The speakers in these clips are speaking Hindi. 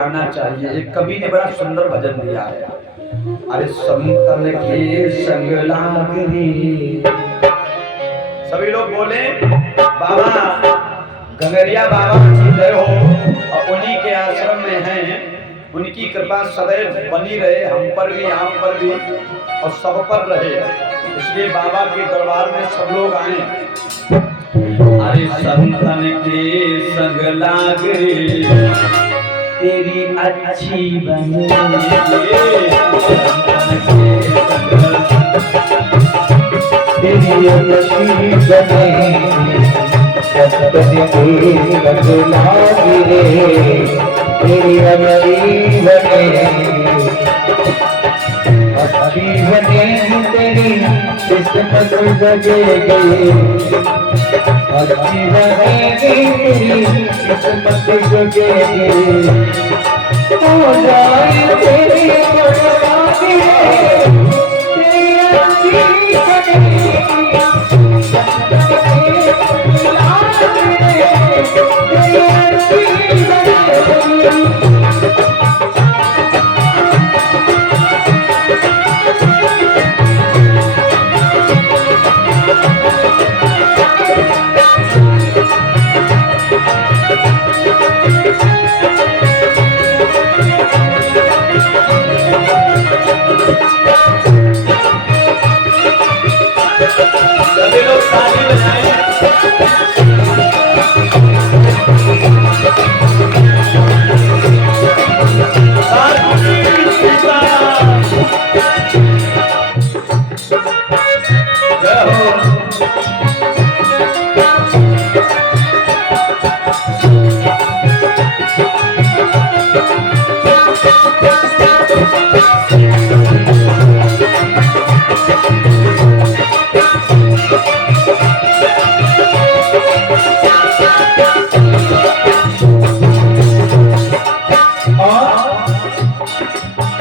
गाना चाहिए। एक कवि ने बड़ा सुंदर भजन दिया है, अरे संतन के संग लागरी। सभी लोग बोले बाबा गंगरिया बाबा की जय हो, और उन्हीं के आश्रम में हैं, उनकी कृपा सदैव बनी रहे, हम पर भी आप पर भी और सब पर रहे। इसलिए बाबा के दरबार में सब लोग आए। अरे संतन के संग लागरी तेरी अच्छी बने, तेरी अच्छी बने, सपने की बदला गिरे, तेरी अमरी बने, अच्छी बनेगी तेरी किस्मत जगेगी, अच्छी बनेगी तेरी किस्मत जगेगी, हो जाए तेरी बर्बादी, तेरी अच्छी बनेगी, तेरी अच्छी बनेगी। सभी लोग ताली बजाएं।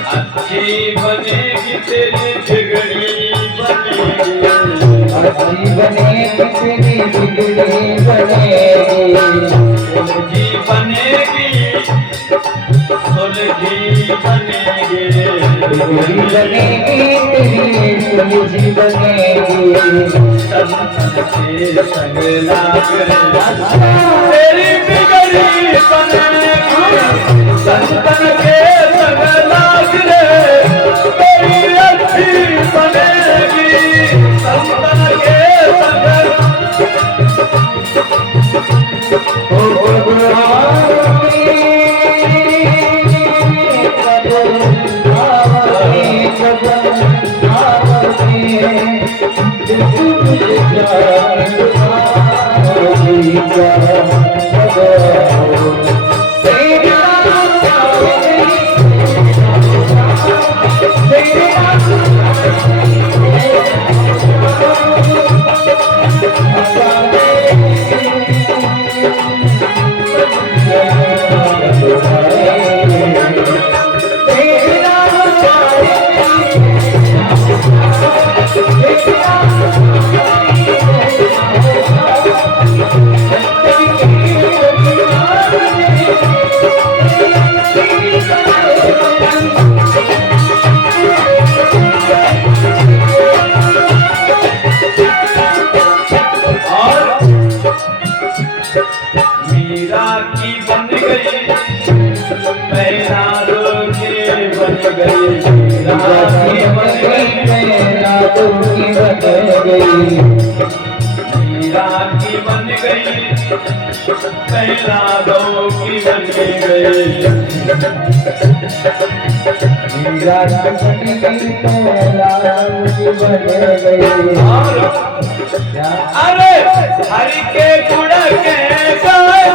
अच्छी बनेगी तेरी बिगड़ी बनेगी, अच्छी बनेगी तेरी बिगड़ी बनेगी, सुलझी बनेगी, सुलझी बनेगी, बिगड़ी बनेगी तेरी सुलझी बनेगी, संतन के संग लागरी तेरी बिगड़ी बनेगी, संतन के संग लागरी तेरी अच्छी बनेगी, संतन के संग। ओ भगवान मीरा की बन गई मैना रोके बन गई, मीरा की बन गई मैना की बन गई, मीरा की बन गई मैना की बन गई, मीरा की बन गई मैना की बन गई। अरे हरि के गुण के गाए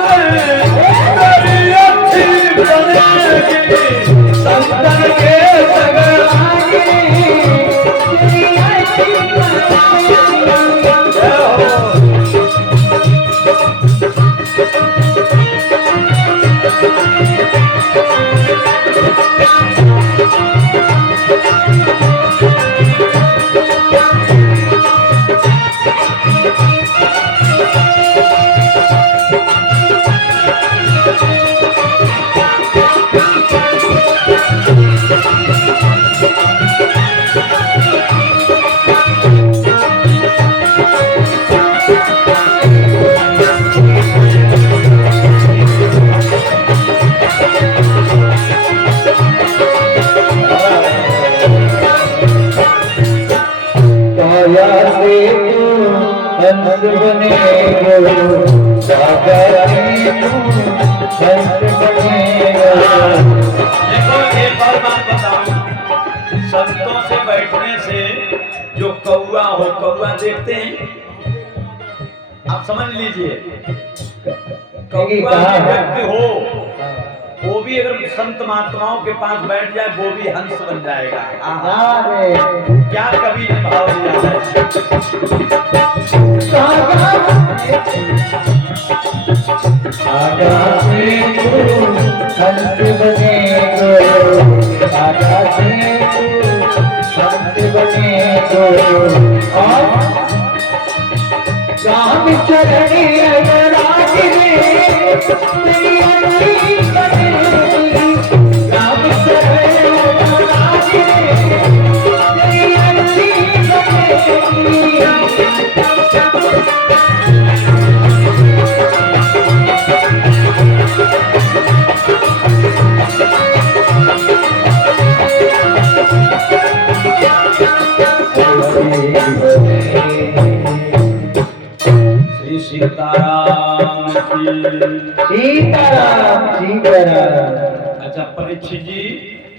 तेरी अच्छी बनेगी, संतन के संग हंस बने गो सागर हंस बनेगा। देखो एक और बात बताऊं, संतों से बैठने से जो कौआ हो, कौआ देखते हैं, आप समझ लीजिए, कौआ भी व्यक्ति हो, वो भी अगर संत महात्माओं के पास बैठ जाए वो भी हंस बन जाएगा। क्या कवि ने भाव दिया है। हंस बने गो हंस बने गो राम चरणी राज रे तेरी अंती बनेगी। राम चरणी राज रे तेरी अंती बनेगी। श्री सीताराम की सीताराम सीताराम। अच्छा परीक्षित जी,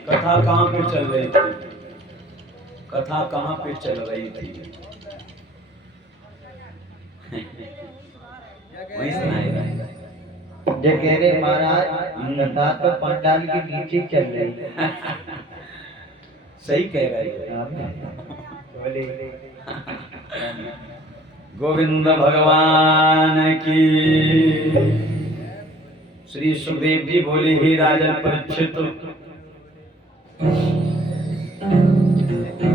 कथा कहाँ पे चल रही थी? कथा कहाँ पे चल रही थी? वही सुनाएगा। जकेरे महाराज कथा तो पंडाल के नीचे चल रही है। सही कह रहे हैं। गोविंद भगवान की। श्री सुखदेव जी बोले, हे राजन परीक्षित,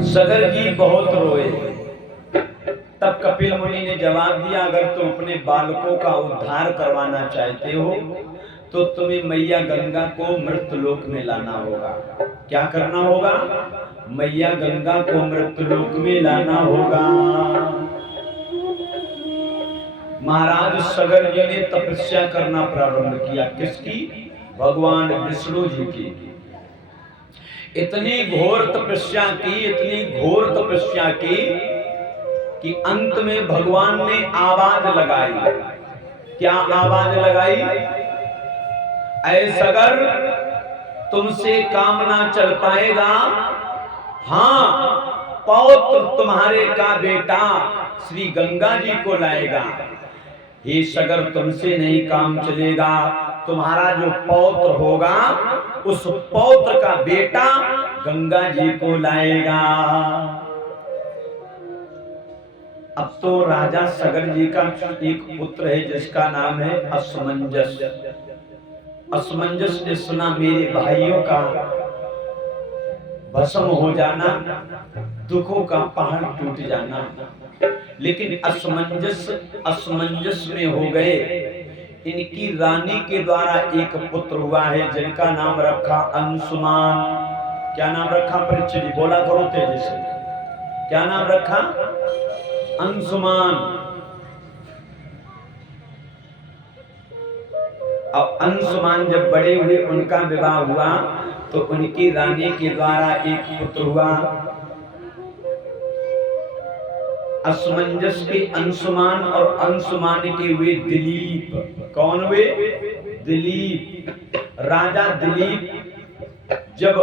सगर जी बहुत रोए। तब कपिल मुनि ने जवाब दिया, अगर तुम अपने बालकों का उद्धार करवाना चाहते हो तो तुम्हें मैया गंगा को मृत्युलोक में लाना होगा। क्या करना होगा? मैया गंगा को मृत्युलोक में लाना होगा। महाराज सगर जी ने तपस्या करना प्रारंभ किया। किसकी? भगवान विष्णु जी की। इतनी घोर तपस्या की, इतनी घोर तपस्या की कि अंत में भगवान ने आवाज लगाई। क्या आवाज लगाई? ऐ सगर, तुमसे काम ना चल पाएगा। हाँ, पौत्र तुम्हारे का बेटा श्री गंगा जी को लाएगा। हे सगर, तुमसे नहीं काम चलेगा। तुम्हारा जो पौत्र होगा उस पौत्र का बेटा गंगा जी को लाएगा। अब तो राजा सगर जी का एक पुत्र है जिसका नाम है असमंजस। असमंजस ने सुना मेरे भाइयों का भस्म हो जाना, दुखों का पहाड़ टूट जाना, लेकिन असमंजस में हो गए। इनकी रानी के द्वारा एक पुत्र हुआ है जिनका नाम रखा अंशुमान। क्या नाम रखा परीक्षित जी? बोला करो तेजी से। क्या नाम रखा? अंशुमान। अब अंशुमान जब बड़े हुए, उनका विवाह हुआ तो उनकी रानी के द्वारा एक पुत्र हुआ। असमंजस के अंशुमान और अंशुमान के हुए दिलीप। कौन हुए? दिलीप। राजा दिलीप जब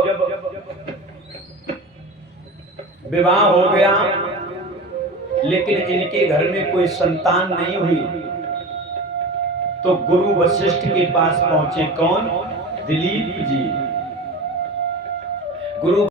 विवाह हो गया लेकिन इनके घर में कोई संतान नहीं हुई तो गुरु वशिष्ठ के पास पहुंचे। कौन? दिलीप जी। गुरु